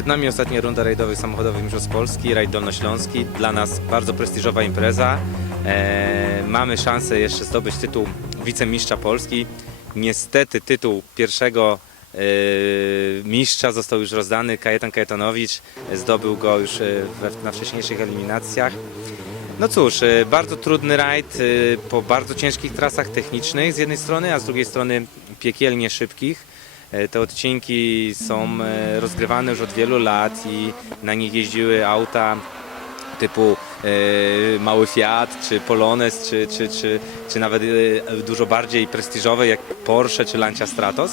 nami ostatnia runda rajdowych samochodowych Mistrzostw Polski, rajd Dolnośląski. Dla nas bardzo prestiżowa impreza. E, mamy szansę jeszcze zdobyć tytuł wicemistrza Polski. Niestety tytuł pierwszego e, mistrza został już rozdany. Kajetan Kajetanowicz zdobył go już e, we, na wcześniejszych eliminacjach. No cóż, e, bardzo trudny rajd e, po bardzo ciężkich trasach technicznych z jednej strony, a z drugiej strony piekielnie szybkich. E, Te odcinki są e, rozgrywane już od wielu lat i na nich jeździły auta typu e, mały Fiat, czy Polones, czy, czy, czy, czy nawet dużo bardziej prestiżowe jak Porsche czy Lancia Stratos.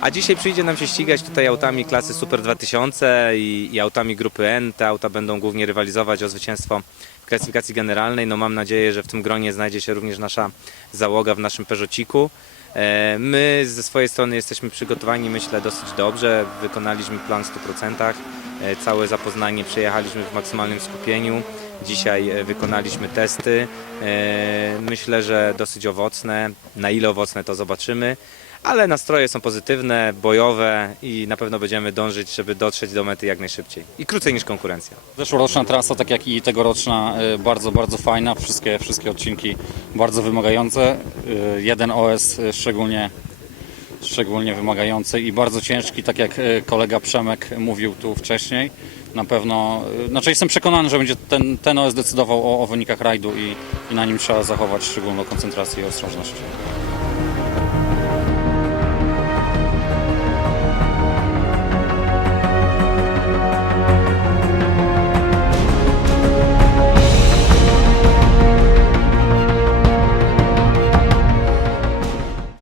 A dzisiaj przyjdzie nam się ścigać tutaj autami klasy Super 2000 i, i autami grupy N. Te auta będą głównie rywalizować o zwycięstwo w klasyfikacji generalnej. No mam nadzieję, że w tym gronie znajdzie się również nasza załoga w naszym Peugeotiku. E, My ze swojej strony jesteśmy przygotowani, myślę, dosyć dobrze. Wykonaliśmy plan w 100%. E, Całe zapoznanie przejechaliśmy w maksymalnym skupieniu. Dzisiaj e, wykonaliśmy testy. E, Myślę, że dosyć owocne. Na ile owocne to zobaczymy. Ale nastroje są pozytywne, bojowe i na pewno będziemy dążyć, żeby dotrzeć do mety jak najszybciej. I krócej niż konkurencja. Zeszłoroczna trasa, tak jak i tegoroczna, y, bardzo, bardzo fajna. Wszystkie, wszystkie odcinki bardzo wymagające. Jeden OS szczególnie, szczególnie wymagający i bardzo ciężki, tak jak kolega Przemek mówił tu wcześniej na pewno, y, znaczy jestem przekonany, że będzie ten, ten OS decydował o, o wynikach rajdu i, i na nim trzeba zachować szczególną koncentrację i ostrożność.